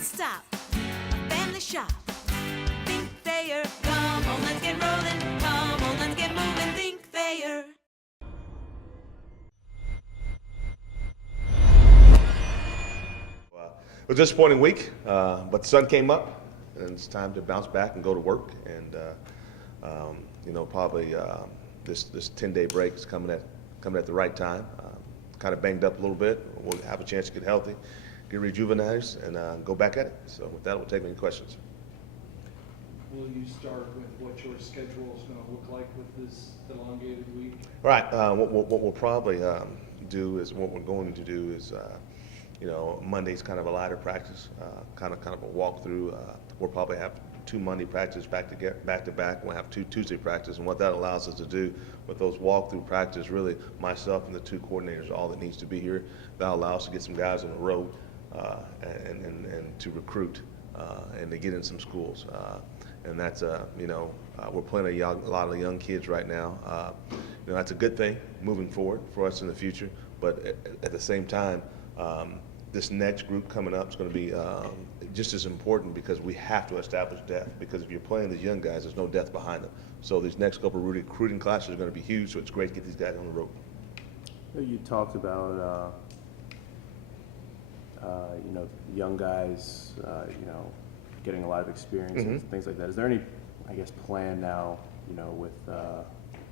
can't stop. A family shop. Think Thayer. Come on, let's get rolling. Come on, let's get moving. Think Thayer. It was a disappointing week, but the sun came up, and it's time to bounce back and go to work. And probably this 10-day break is coming at the right time. Kind of banged up a little bit. We'll have a chance to get healthy, get rejuvenated, and go back at it. So with that, we'll take any questions. Will you start with what your schedule is going to look like with this elongated week? Right. What we'll probably do is Monday's kind of a lighter practice, kind of a walkthrough. We'll probably have 2 Monday practices back to back. We'll have 2 Tuesday practices, and what that allows us to do with those walkthrough practices, really myself and the 2 coordinators, all that needs to be here. That allows us to get some guys on the road and to recruit and to get in some schools. And that's we're playing a lot of young kids right now. That's a good thing moving forward for us in the future. But at the same time, this next group coming up is going to be just as important, because we have to establish depth. Because if you're playing these young guys, there's no depth behind them. So these next couple of recruiting classes are going to be huge. So it's great to get these guys on the road. You talked about young guys, getting a lot of experience and things like that. Is there any, plan now, with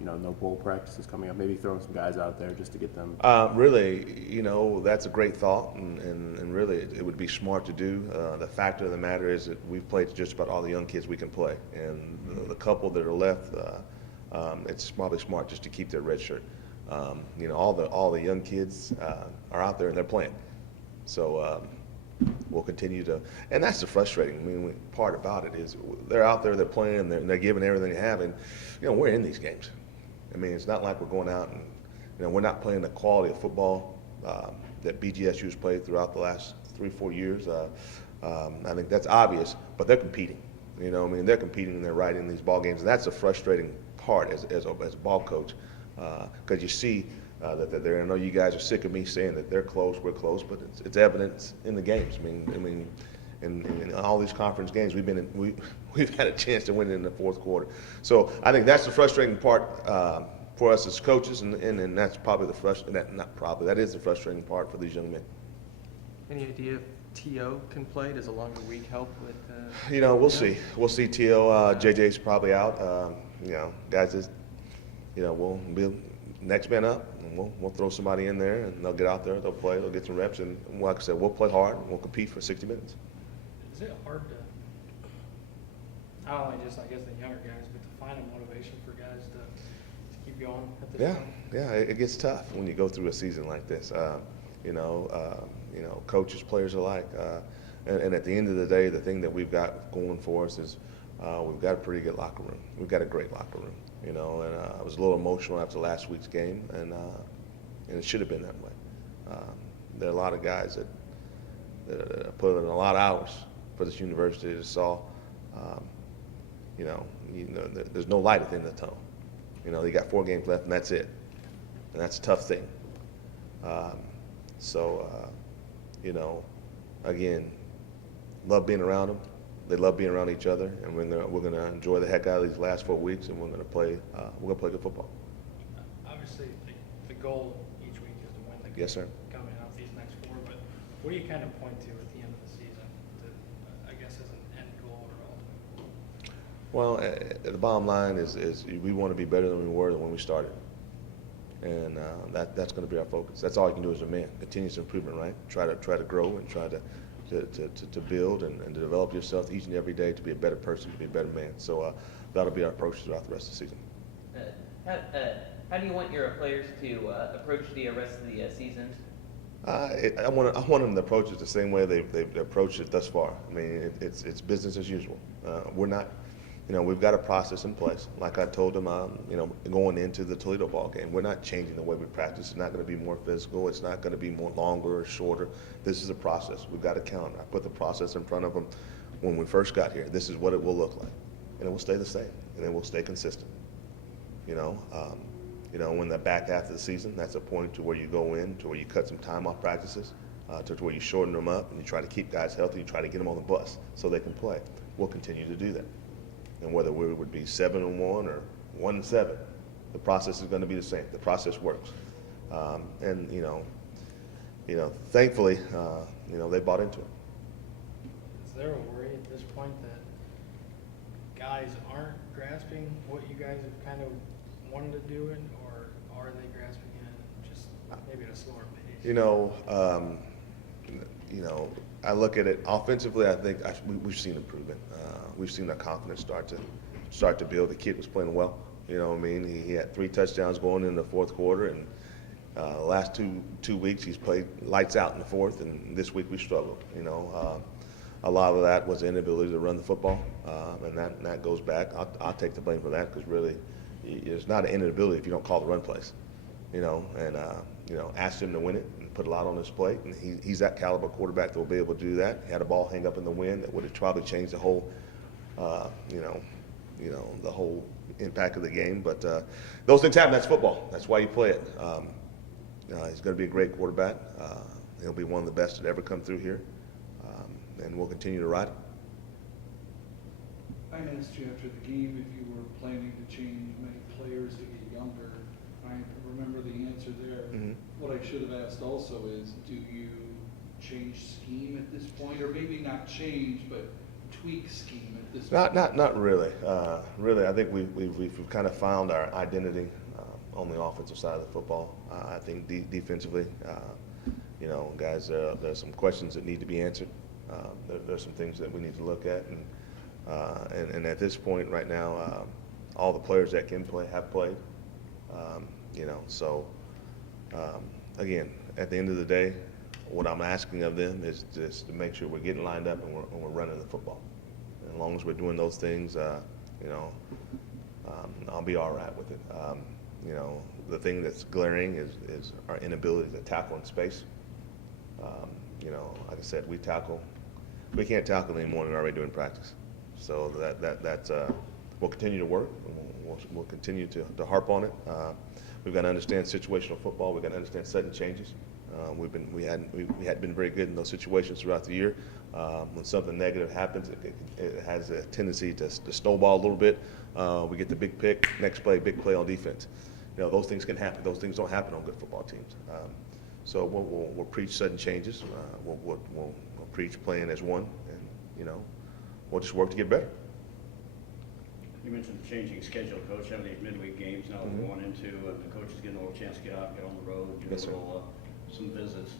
no bowl practices coming up, maybe throwing some guys out there just to get them? Really, that's a great thought, and really it would be smart to do. The fact of the matter is that we've played just about all the young kids we can play, and the couple that are left, it's probably smart just to keep their red shirt. All the young kids are out there and they're playing. So we'll continue to, and that's the frustrating part about it is they're out there, they're playing, they're giving everything they have, and we're in these games. It's not like we're going out and we're not playing the quality of football that BGSU has played throughout the last 3-4 years. I think that's obvious, but they're competing. They're competing and they're right in these ball games, and that's a frustrating part as a ball coach, because you see that they're there. I know you guys are sick of me saying that they're close, we're close, but it's evidence in the games. In all these conference games, we've had a chance to win it in the fourth quarter. So I think that's the frustrating part for us as coaches, and that's probably that is the frustrating part for these young men. Any idea if T.O. can play? Does a longer week help with? We'll see. We'll see. T.O. JJ's probably out. Guys, we'll be next man up, and we'll throw somebody in there, and they'll get out there, they'll play, they'll get some reps, and like I said, we'll play hard, and we'll compete for 60 minutes. Is it hard to, not only just, the younger guys, but to find a motivation for guys to keep going at this point? Yeah, it gets tough when you go through a season like this. Coaches, players alike. And at the end of the day, the thing that we've got going for us is we've got a pretty good locker room. We've got a great locker room. And I was a little emotional after last week's game, and it should have been that way. There are a lot of guys that put in a lot of hours for this university to saw. There's no light at the end of the tunnel. They got 4 games left, and that's it. And that's a tough thing. Again, love being around them. They love being around each other, and we're going to enjoy the heck out of these last 4 weeks, and we're going to play good football. Obviously, the goal each week is to win the game. Yes, sir. Coming out these next 4, but what do you kind of point to at the end of the season, as an end goal or ultimate? Well, the bottom line is we want to be better than we were when we started, and that's going to be our focus. That's all you can do as a man. Continuous improvement, right? Try to grow and try to build and to develop yourself each and every day to be a better person, to be a better man. So that'll be our approach throughout the rest of the season. How do you want your players to approach the rest of the season? I want them to approach it the same way they've approached it thus far. It's business as usual. We're not. We've got a process in place. Like I told them, going into the Toledo ball game, we're not changing the way we practice. It's not going to be more physical. It's not going to be more longer or shorter. This is a process. We've got a calendar. I put the process in front of them when we first got here. This is what it will look like, and it will stay the same, and it will stay consistent. When the back half of the season, that's a point to where you go in, to where you cut some time off practices, to where you shorten them up and you try to keep guys healthy, you try to get them on the bus so they can play. We'll continue to do that. And whether we would be 7-1 or 1-7, the process is going to be the same. The process works. And thankfully, they bought into it. Is there a worry at this point that guys aren't grasping what you guys have kind of wanted to do it, or are they grasping it just maybe at a slower pace? I look at it offensively. I think we've seen improvement. We've seen our confidence start to build. The kid was playing well. You know what I mean? He had 3 touchdowns going in the fourth quarter, and the last two weeks he's played lights out in the fourth, and this week we struggled. A lot of that was the inability to run the football, and that goes back. I'll take the blame for that, because really, it's not an inability if you don't call the run plays. Asked him to win it and put a lot on his plate, and he's that caliber quarterback that will be able to do that. He had a ball hang up in the wind that would have probably changed the whole, the whole impact of the game. But those things happen. That's football. That's why you play it. He's going to be a great quarterback. He'll be one of the best that ever come through here, and we'll continue to ride him. I asked you after the game if you were planning to change many players to get younger. I remember the answer there. Mm-hmm. What I should have asked also is, do you change scheme at this point, or maybe not change, but tweak scheme at this point? Not really. Really, I think we've kind of found our identity on the offensive side of the football. I think defensively, guys, there's some questions that need to be answered. There's some things that we need to look at, and at this point right now, all the players that can play have played. Again, at the end of the day, what I'm asking of them is just to make sure we're getting lined up and we're running the football. And as long as we're doing those things, I'll be all right with it. The thing that's glaring is our inability to tackle in space. Like I said, we can't tackle anymore than we're already doing practice. So that's we'll continue to work. We'll continue to harp on it. We've got to understand situational football. We've got to understand sudden changes. We hadn't been very good in those situations throughout the year. When something negative happens, it has a tendency to snowball a little bit. We get the big pick, next play, big play on defense. Those things can happen. Those things don't happen on good football teams. So we'll preach sudden changes. We'll preach playing as one, and we'll just work to get better. You mentioned the changing schedule, Coach, having these midweek games now we're going into, and the coach is getting a little chance to get out, get on the road, do Yes, sir. some visits.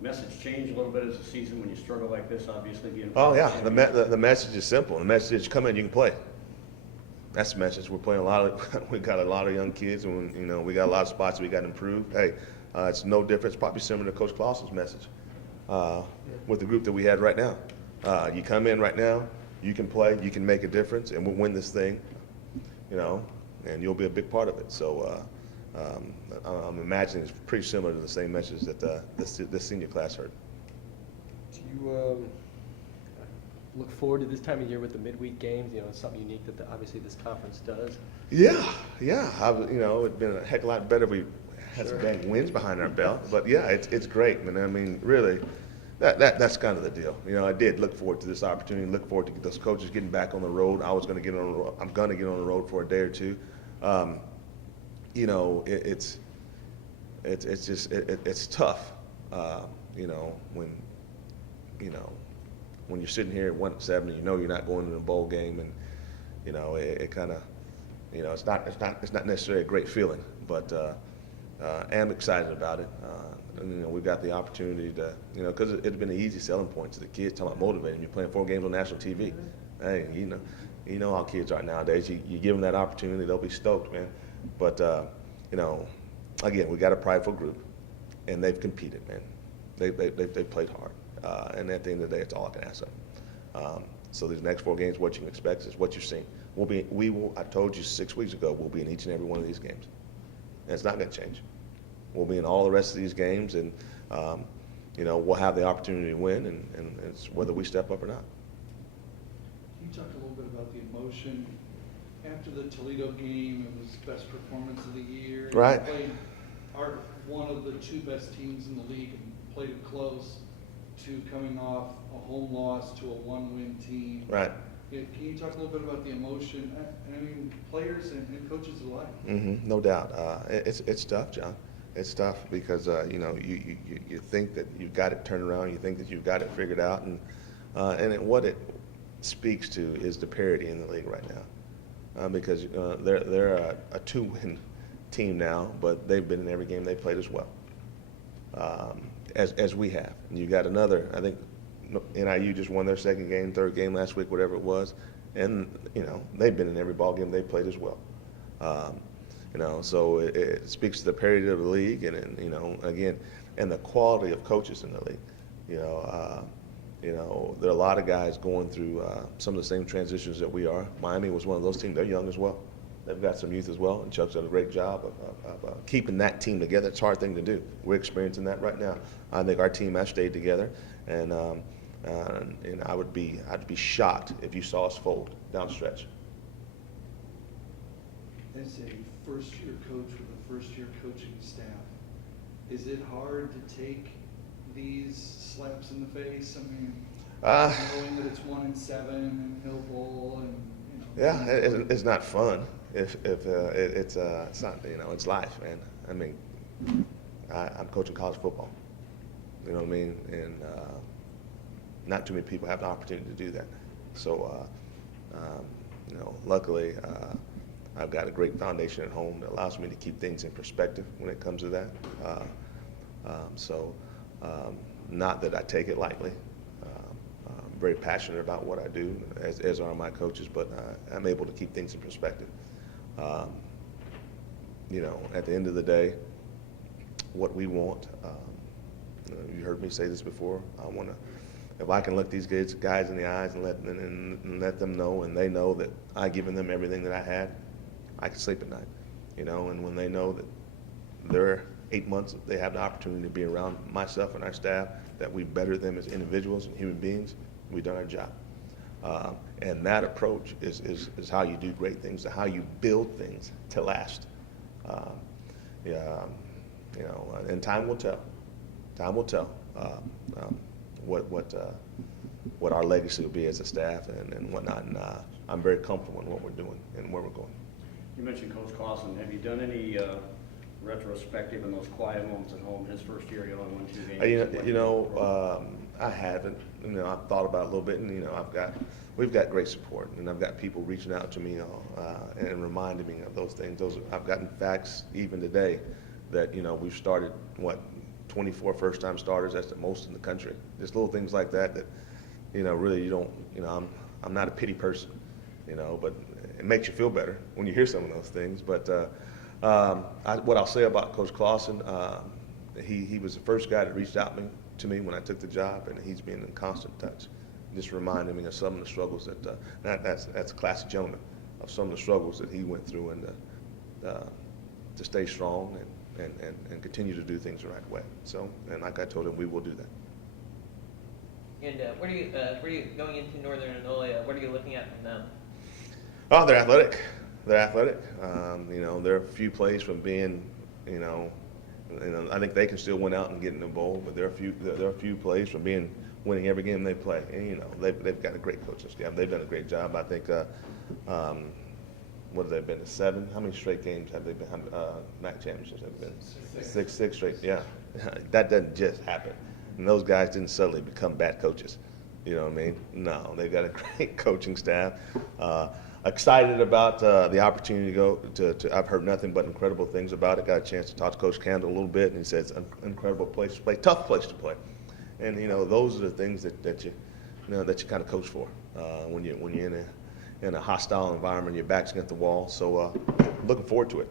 Message change a little bit as a season when you struggle like this, obviously being. Oh yeah, the message is simple. The message is come in, you can play. That's the message. We're playing we got a lot of young kids, and we got a lot of spots we got to improve. Hey, it's no difference. Probably similar to Coach Clausen's message with the group that we had right now. You come in right now, you can play, you can make a difference, and we'll win this thing, and you'll be a big part of it. So I'm imagining it's pretty similar to the same message that this senior class heard. Do you look forward to this time of year with the midweek games? It's something unique that obviously this conference does. Yeah. It'd been a heck of a lot better if we had some big wins behind our belt. But yeah, it's great, man. I mean, really, that's kind of the deal. I did look forward to this opportunity. Look forward to those coaches getting back on the road. I'm going to get on the road for a day or two. It's tough. When you're sitting here at 1-7, and you're not going to the bowl game, and it kind of, it's not necessarily a great feeling, but am excited about it. We've got the opportunity to, because it's been an easy selling point to the kids, talking about motivating. You're playing 4 games on national TV. Hey, you know how kids are nowadays. You give them that opportunity, they'll be stoked, man. But again, we got a prideful group, and they've competed, man. They've played hard. And at the end of the day, it's all I can ask them. So these next 4 games, what you can expect is what you're seeing. I told you 6 weeks ago, we'll be in each and every one of these games. And it's not going to change. We'll be in all the rest of these games, and we'll have the opportunity to win, and it's whether we step up or not. Can you talk a little bit about the emotion after the Toledo game? It was best performance of the year. Right. You played one of the 2 best teams in the league and played it close. to coming off a home loss to a one-win team. Right. Yeah, can you talk a little bit about the emotion? I mean, players and coaches alike. No doubt. It's tough, John. It's tough because you know you think that you've got it turned around, you think that you've got it figured out, and what it speaks to is the parity in the league right now, because they're a two-win team now, but they've been in every game they played as well, as we have. And you got another. I think NIU just won their second game, third game last week, whatever it was, and you know they've been in every ball game they played as well. You know, so it speaks to the parity of the league, and you know, again, and the quality of coaches in the league. You know, there are a lot of guys going through some of the same transitions that we are. Miami was one of those teams. They're young as well. They've got some youth as well, and Chuck's done a great job of keeping that team together. It's a hard thing to do. We're experiencing that right now. I think our team has stayed together, and I'd be shocked if you saw us fold down the stretch. As a first-year coach with a first-year coaching staff, is it hard to take these slaps in the face? I mean, knowing that it's 1-7 and no bowl, and you know. Yeah, it's not fun. If it's not, you know, it's life, man. I mean, I'm coaching college football. You know what I mean? And not too many people have the opportunity to do that. So, you know, luckily, I've got a great foundation at home that allows me to keep things in perspective when it comes to that. Not that I take it lightly. I'm very passionate about what I do, as are my coaches, but I'm able to keep things in perspective. You know, at the end of the day, what we want, you heard me say this before, I want to, if I can look these guys in the eyes and let them know, and they know that I've given them everything that I had, I can sleep at night, you know, and when they know that their 8 months, they have the opportunity to be around myself and our staff, that we better them as individuals and human beings, we've done our job. And that approach is how you do great things, how you build things to last. Yeah, you know, and time will tell. Time will tell what our legacy will be as a staff and whatnot. And I'm very comfortable in what we're doing and where we're going. You mentioned Coach Clausen. Have you done any retrospective in those quiet moments at home? His first year, he only won 2 games. I haven't. You know, I've thought about it a little bit, and you know, we've got great support, and I've got people reaching out to me and reminding me of those things. I've gotten facts even today that you know we've started 24 first-time starters. That's the most in the country. Just little things like that you know really you don't. You know, I'm not a pity person, you know, but it makes you feel better when you hear some of those things. But what I'll say about Coach Clausen, he was the first guy that reached out to me when I took the job, and he's been in constant touch, just reminding me of some of the struggles that's a classic gentleman, of some of the struggles that he went through, and to stay strong and continue to do things the right way. So, and like I told him, we will do that. And where are you going into Northern Illinois? What are you looking at from them? Oh, they're athletic. They're athletic. You know, they're a few plays from being, you know, I think they can still win out and get in the bowl, but they're a few plays from winning every game they play. And you know, they've got a great coaching staff. They've done a great job. I think. What have they been? 7? How many straight games have they been? MAC championships have been? Six straight. Yeah, that doesn't just happen. And those guys didn't suddenly become bad coaches. You know what I mean? No, they've got a great coaching staff. Excited about the opportunity to go to. I've heard nothing but incredible things about it. Got a chance to talk to Coach Campbell a little bit, and he says an incredible place to play, tough place to play. And you know, those are the things that you kind of coach for when you're in a hostile environment, your back's against the wall. So looking forward to it.